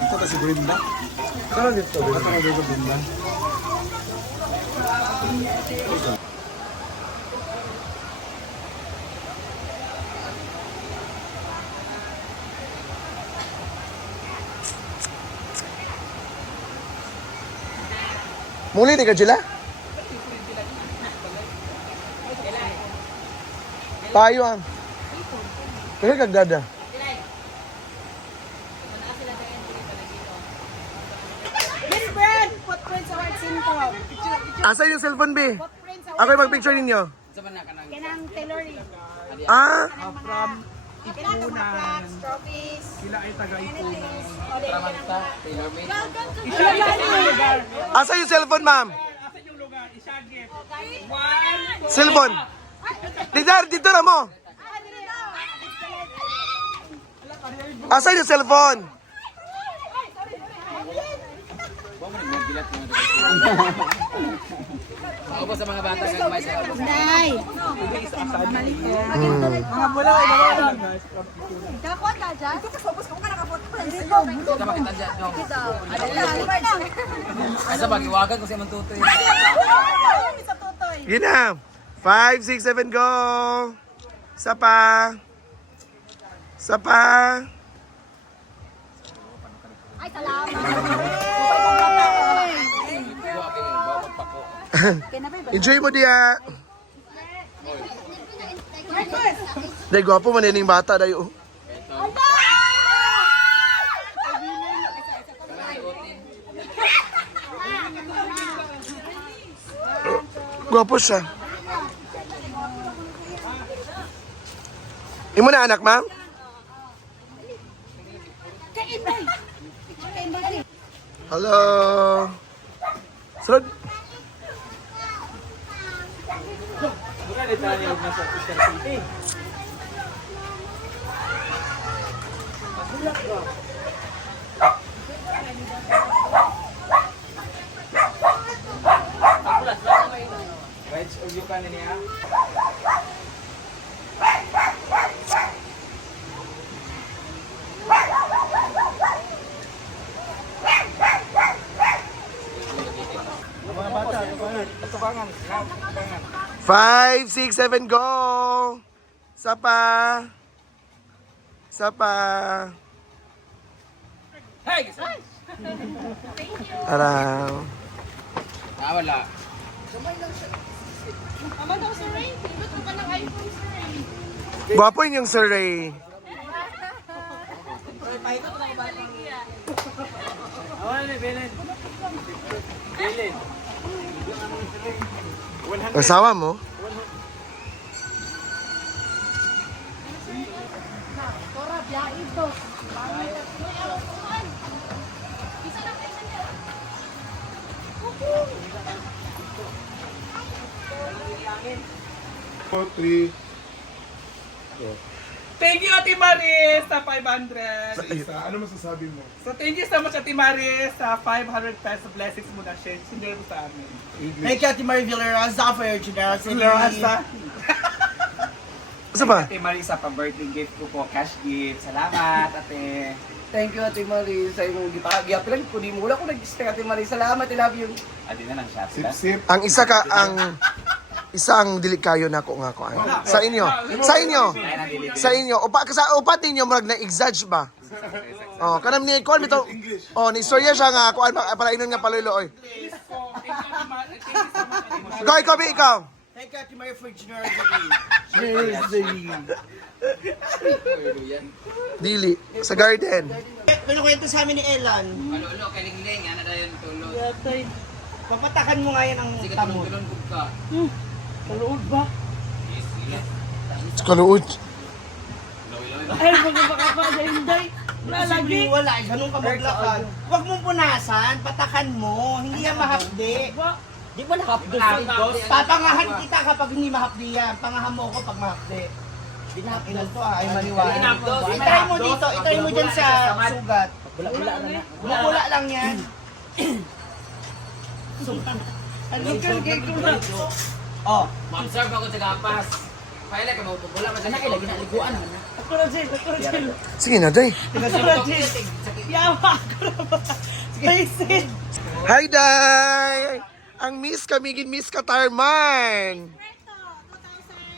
Ito kasi Brenda. Saan dito? Ito dito Brenda. Muli ni ka sila? Tayo ang. Pero kagdada. Miss Brand, footprint sa white syndrome. Asa yung cellphone, be? Footprint sa Ako yung mag-picture ninyo. Kanang tailoring. Ah, From Ipunan. Trophies. Sila ay taga-Ipunan. asa yung cellphone, ma'am? Cellphone. Dito na mo. Asa yung cellphone? Ako po sa mga bata ng may sa labas. Nay. Mga mula ay nawalan guys. Dakot ka dyan? Ito kasopos ko ka nakafootprint. Kita makita dyan, no? Ay sa bagiwagan ko siya mantutoy. Sa tutoy. Yun na. 5, 6, 7, go. Isa pa. Isa pa. Ay, salamat. Enjoy mo diya. Day, gwapo man yung bata. Day, oh. Gwapo siya. Imo na anak, ma'am? Hello. Sunod. Right, uyo ka na niya. Mga bata, tukangan. 5, 6, 7, go! Isa pa. Isa pa. Hey! Araw. Ah, wala. Mama daw, sir Ray. Pindot mo ka ng iPhone, sir Ray. Gwapo yun yung Sir Ray. Asawa mo? Tora, biya ito. Three. Thank you, Ate Maris, sa 500. Sa isa, ano masasabi mo? So, thank you so much, Ate Maris, sa 500 peso blessings mo na share mo sa amin. Thank you, Ate Marie Villarasa, for your generosity. Rasta. Isa pa? Ate Maris, sa pa-birthday gift ko po, cash gift. Salamat, Ate. Thank you, Ate Marie, sa imong gipagiapilan ko. Di mo wala ko nag-expect, Ate Marie. Salamat, I love you. Ate na lang siya. Sip-sip. Ang isa ka, ang isang dilikayo na ko nga ko. Sa inyo. Sa inyo. Sa inyo. Upat ninyo marag na exage ba? Oh, kanam ni Call mito. Oh, ni istorya siya nga kuan para inon nga palulo oy. Go ikaw, be, ikaw. Thank you, Ate Marie, for your generosity. Dili sa garden. Pinukwento sa amin ni Elan. Malulo, kaling-ling, ano na yun, tulog. Papatakan mo nga yan ang Sige, tamod. tulog-tulog ka. Kaluod ba? Kaluod. Ay, magpapakapa sa hinday. Lalagi. Wala, ganun ka maglakad. Huwag mong punasan, patakan mo. Hindi yan mahapdi. Di ba nahapdi? Papangahan kita kapag hindi mahapdi yan. Pangahan mo ko pag mahapdi. Ilan to ay maniwala. Itry mo dito, itry mo dyan sa sugat. Bula lang yan. Ano ka Oh, Mag-serve ako sa gapas. Paila ka mauto. Wala man siya. Lagi na liguan. Sige na, day. Yawa ko na ba? Space. Hi, day! Ang miss kamigin Miss Katarman. Puerto,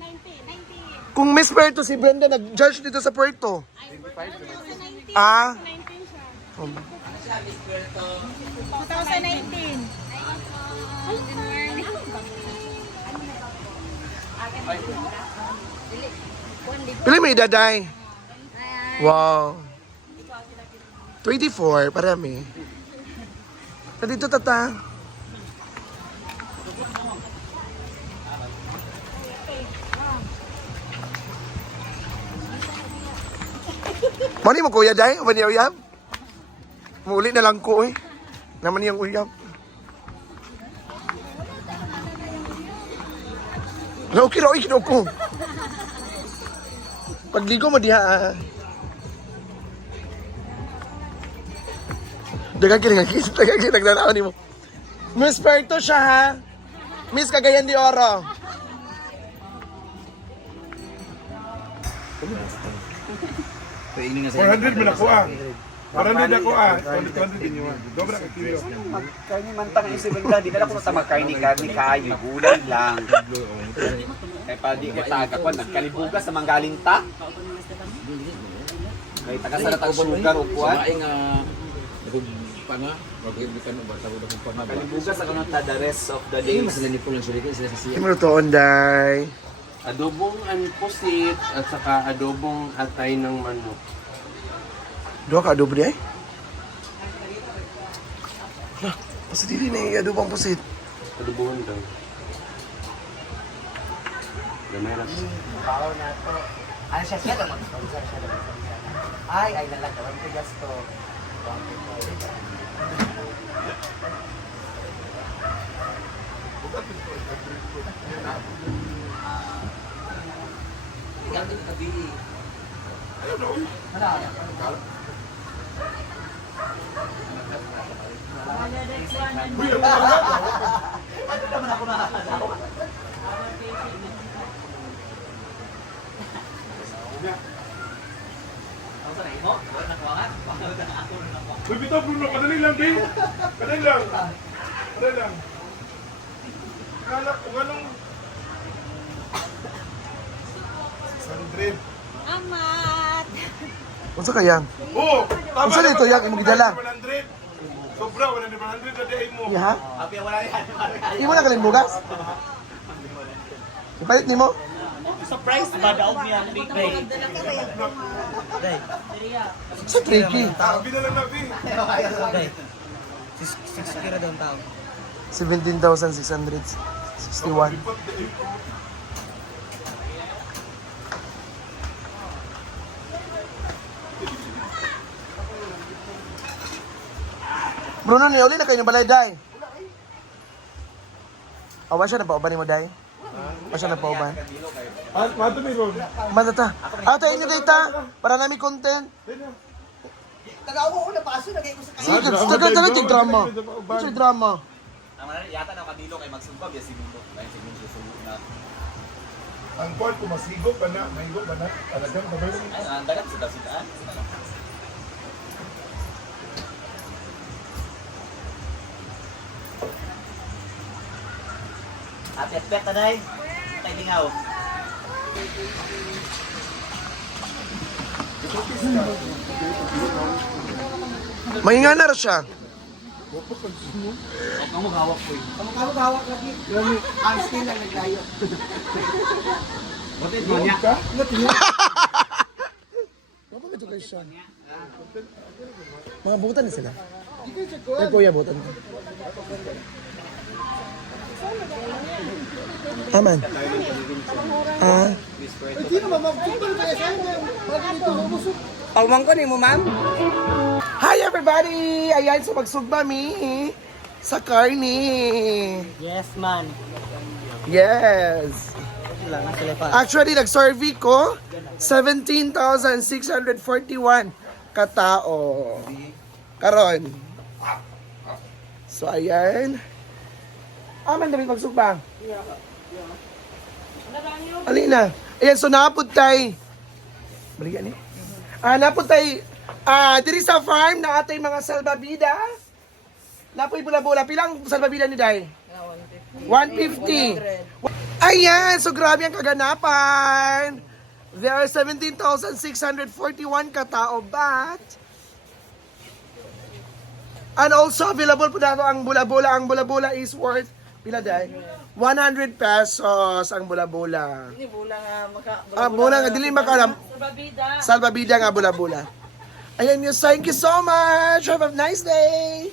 2019. Kung Miss Puerto, si Brenda nag-judge dito sa Puerto. 2019. Ah? 2019 siya. 2019. Pili mo yung daday? Wow. 24, parami. Nandito tata. Mani mo kuya day? Mani uyab? Muli na lang ko eh. Naman yung uyab. Okay raw, ikinog ko. Pagligo mo diha ah. Dagang nagdanaon ni mo. Miss Puerto siya ha. Miss Cagayan de Oro. Paingin na 400 mo na ko ah. 400 ako ah. 200 din yun. Dobra ka kilo. Karni man tang isip bigla, di na ko sa makarni karni kayo, gulay lang. Kay pa di ka taga ko nagkalibugas sa manggaling ta. Kay taga sa tag sugar o kuan. pa nga. Mag-ibukan ba sa ulo pa nga. Kalibugas sa kanang the rest of the days. Mas nani po lang sila sila sa siya. Ano to, Onday? Adobong pusit at saka adobong atay ng manok. Doa ka adobo di ay? Pasa dili na yung adobang pusit. Adobongan daw. Gamay na. Bawo na to. Ano siya siya mag-sponsor siya ng ay lalagawan ko gasto. Uy, bitaw Bruno, kadali lang, babe. Kadali lang. Kadali lang. Kalak ko ganong 600. Amat. Unsa kaya? Oo, tama. Unsa dito yak imong gidala? 100. Sobra, 100 na day mo. Iya ha? Abi wala yan. Imo na kalimbugas? Ipalit nimo? Surprise ba daw niya big day? Sa tricky. Sabi na lang nabi. 17,661. Bruno, niuli na kayo ng balay, day. Awa siya na pauban ni mo, day? Awa siya na pauban? Ah, mato may road. Madata. Ate, inyo data. Para namin content. Tagawo ko na paso na kayo sa Sige, tagal yung drama. Ito yung drama. Ang yata na kadilo kay magsugba biya simundo. Lain simundo susugo na. Ang part ko masigo pa na, maigo pa na. Talagang kabay lang. Ay, ang dagat sida-sidaan. Apet-pet na day. Tay lingaw. Mahinga na rin siya. Kamag-hawak lagi. Ang skin lang naglayo. Road ka? Apa ito kayo siya? Mga butan na sila. Ay, kuya, butan ko. Aman. Ah. Pawang ko ni mo, ma'am. Hi everybody! Ayan, so magsugba mi sa Carney. Yes, man. Yes. Wala na sila pa. Actually, nag-survey ko, 17,641 katao. Karon. So, ayan. Aman na rin magsugba. Alina. Ayan, so naapod tayo Balikan ni. Napuntay diri sa farm na atay mga salbabida. Napoy bula-bula. Pilang salbabida ni Day? 150. Ayan, so grabe ang kaganapan. There are 17,641 katao, but and also available po dito ang bula-bula. Ang bula-bula is worth pila Day? 100 pesos ang bula-bula. Ini bula nga Muna nga, dili makalam. Salbabida. Salbabida nga bula-bula. Ayan, thank you so much. Have a nice day.